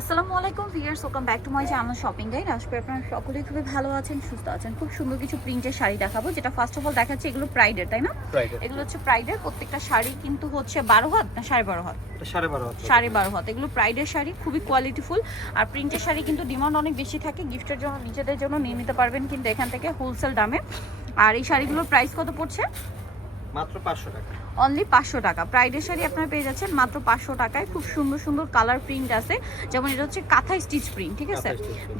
আসসালামু আলাইকুম viewers welcome back to my channel shopping guide করি আপনারা সকলেই খুবই ভালো আছেন সুস্থ আছেন। খুব সুন্দর কিছু প্রিন্টের শাড়ি দেখাবো যেটা ফার্স্ট অফ অল দেখাচ্ছে এগুলো প্রাইডের তাই না? এগুলো হচ্ছে প্রাইডের প্রত্যেকটা শাড়ি কিন্তু হচ্ছে বারো হাত না সাড়ে বারো হাত? সাড়ে বারো হাজার সাড়ে বারো হাত। এগুলো প্রাইডের শাড়ি খুবই কোয়ালিটিফুল আর প্রিন্টের শাড়ি কিন্তু ডিমান্ড অনেক বেশি থাকে গিফটের জন্য নিজেদের জন্য নিয়ে নিতে পারবেন কিন্তু এখান থেকে হোলসেল দামে। আর এই শাড়িগুলোর প্রাইস কত পড়ছে? মাত্র পাঁচশো টাকা। অনলি পাঁচশো টাকা। প্রাইডের শাড়ি আপনারা পেয়ে যাচ্ছেন মাত্র পাঁচশো টাকায়। খুব সুন্দর সুন্দর কালার প্রিন্ট আছে। যেমন এটা হচ্ছে কাঁথা স্টিচ প্রিন্ট ঠিক আছে।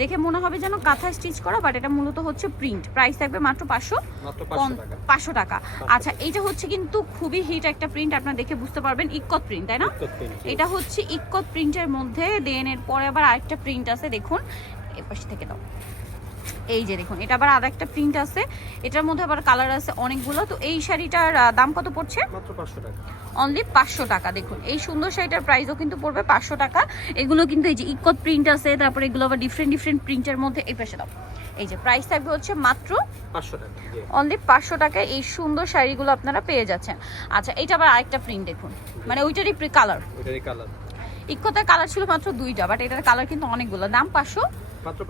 দেখে মনে হবে যেন কাঁথা স্টিচ করা বাট এটা মূলত হচ্ছে প্রিন্ট প্রাইস থাকবে মাত্র পাঁচশো মাত্র পাঁচশো টাকা। আচ্ছা এইটা হচ্ছে কিন্তু খুবই হিট একটা প্রিন্ট আপনারা দেখে বুঝতে পারবেন ইক্কত প্রিন্ট তাই না? এটা হচ্ছে ইক্কত প্রিন্টের মধ্যে দেন এর পরে আবার আরেকটা প্রিন্ট আছে দেখুন। এর পাশে থেকে দাও। এই যে দেখুন এটা আবার আর একটা প্রিন্ট আছে। এটার মধ্যে আবার কালার আছে অনেকগুলো। তো এই শাড়িটার দাম কত পড়ছে? অনলি পাঁচশো টাকা। দেখুন। এই সুন্দর শাড়িটার প্রাইসও কিন্তু পড়বে পাঁচশো টাকা। এগুলো কিন্তু এই যে ইকত প্রিন্ট আছে তারপরে এগুলো আবার ডিফারেন্ট ডিফারেন্ট প্রিন্টের মধ্যে এই পাশে দাও। এই যে প্রাইস থাকবে হচ্ছে মাত্র পাঁচশো টাকা অনলি পাঁচশো টাকায় এই সুন্দর শাড়িগুলো আপনারা পেয়ে যাচ্ছেন। আচ্ছা এইটা আবার আরেকটা প্রিন্ট দেখুন। মানে ওইটারই কালার ওইটারই কালার ইকতের কালার ছিল মাত্র দুইটা বাট এটার কালার কিন্তু অনেকগুলো। দাম পাঁচশো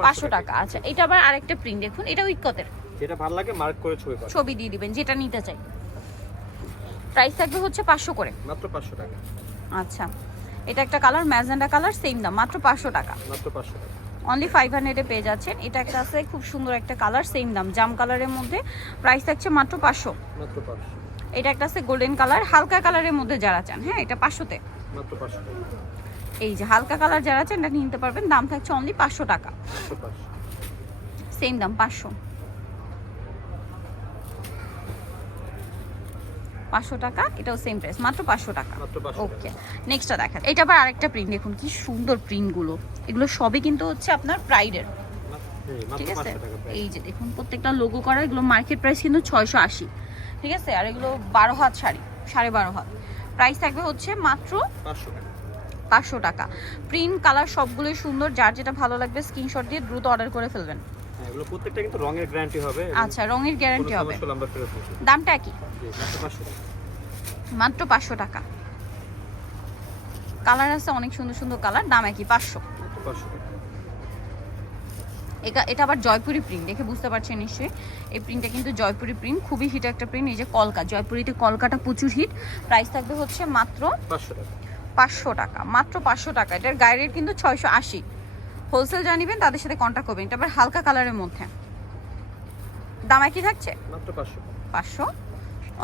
পাঁচশো টাকা। আচ্ছা এটা আবার আরেকটা প্রিন্ট দেখুন এটাও ইকতের যেটা ভালো লাগে মার্ক করে ছবি ছবি দিয়ে দিবেন যেটা নিতে চাই। প্রাইস থাকবে হচ্ছে পাঁচশো করে। মাত্র পাঁচশো টাকা। আচ্ছা এটা একটা কালার ম্যাজেন্ডা কালার সেম দাম মাত্র পাঁচশো টাকা। মাত্র পাঁচশো টাকা। অনলি ফাইভ হান্ড্রেডে পেয়ে যাচ্ছেন। এটা একটা আছে খুব সুন্দর একটা কালার সেম দাম জাম কালারের মধ্যে। প্রাইস থাকছে মাত্র পাঁচশো। মাত্র পাঁচশো। এটা একটা আছে গোল্ডেন কালার হালকা কালারের মধ্যে যারা চান হ্যাঁ এটা পাঁচশোতে। মাত্র পাঁচশো টাকা। এই যে হালকা কালার যারা চান এটা নিতে পারবেন। দাম থাকছে অনলি পাঁচশো টাকা। সেম দাম পাঁচশো। পাঁচশো টাকা এটাও সেম প্রাইস মাত্র পাঁচশো টাকা। ওকে নেক্সটটা দেখা এটা আবার আরেকটা প্রিন্ট দেখুন কি সুন্দর প্রিন্টগুলো এগুলো সবই কিন্তু হচ্ছে আপনার প্রাইডের ঠিক আছে। এই যে দেখুন প্রত্যেকটা লোগো করা এগুলো মার্কেট প্রাইস কিন্তু ছয়শো আশি। ঠিক আছে? আর এগুলো বারো হাত শাড়ি সাড়ে বারো হাত। প্রাইস থাকবে হচ্ছে মাত্র পাঁচশো টাকা। পাঁচশো টাকা। প্রিন্ট কালার সবগুলোই সুন্দর যার যেটা ভালো লাগবে স্ক্রিনশট দিয়ে দ্রুত অর্ডার করে ফেলবেন। হ্যাঁ এগুলো প্রত্যেকটা কিন্তু রঙের গ্যারান্টি হবে আচ্ছা রঙের গ্যারান্টি হবে। দামটা কি মাত্র পাঁচশো টাকা। কালার আছে অনেক সুন্দর সুন্দর কালার দাম একই পাঁচশো। এটা এটা আবার জয়পুরি প্রিন্ট দেখে বুঝতে পারছেন নিশ্চয়ই। এই প্রিন্টটা কিন্তু জয়পুরি প্রিন্ট খুবই হিট একটা প্রিন্ট এই যে কলকা জয়পুরিতে কলকাটা প্রচুর হিট প্রাইস থাকবে হচ্ছে মাত্র পাঁচশো টাকা। পাঁচশো টাকা মাত্র পাঁচশো টাকা। এটার গায়ে রেট কিন্তু ছয়শো আশি। হোলসেল জানিবেন তাদের সাথে কন্ট্যাক্ট করবেন। এটা আবার হালকা কালারের মধ্যে। দাম একই থাকছে? মাত্র পাঁচশো। পাঁচশো?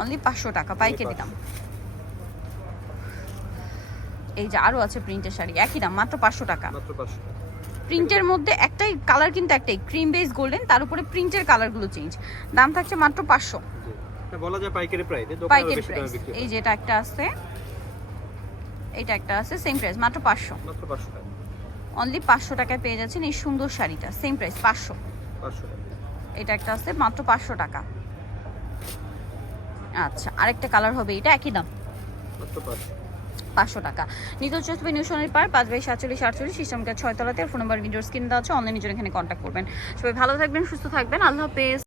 অনলি পাঁচশো টাকা পাইকারি দাম। এই যে আরও আছে প্রিন্টের শাড়ি একই দাম মাত্র পাঁচশো টাকা। প্রিন্টের মধ্যে একটাই কালার কিন্তু একটাই ক্রিম বেস গোল্ডেন তার উপরে প্রিন্টের কালারগুলো চেঞ্জ দাম থাকছে মাত্র পাঁচশো। বলা যায় পাইকারি প্রাইস পাইকারি প্রাইস এই যে এটা একটা আছে। এটা একটা আছে সেম প্রাইস মাত্র পাঁচশো। মাত্র পাঁচশো টাকা। অনলি পাঁচশো টাকায় পেয়ে যাচ্ছেন এই সুন্দর শাড়িটা সেম প্রাইস পাঁচশো। পাঁচশো টাকা। এটা একটা আছে মাত্র পাঁচশো টাকা। আচ্ছা আরেকটা কালার হবে এটা একই দাম। মাত্র পাঁচশো। টাকা। নিতল চৌধুরী নিউশনের পার পাঁচ বাই সাতচল্লিশ আটচল্লিশ সিস্টেমকে ছয় তলাতে ফোন নাম্বার ভিডিওর স্ক্রিন দেওয়া আছে অনলাইনের জন্য এখানে কন্ট্যাক্ট করবেন। সবাই ভালো থাকবেন সুস্থ থাকবেন আল্লাহ হাফেজ।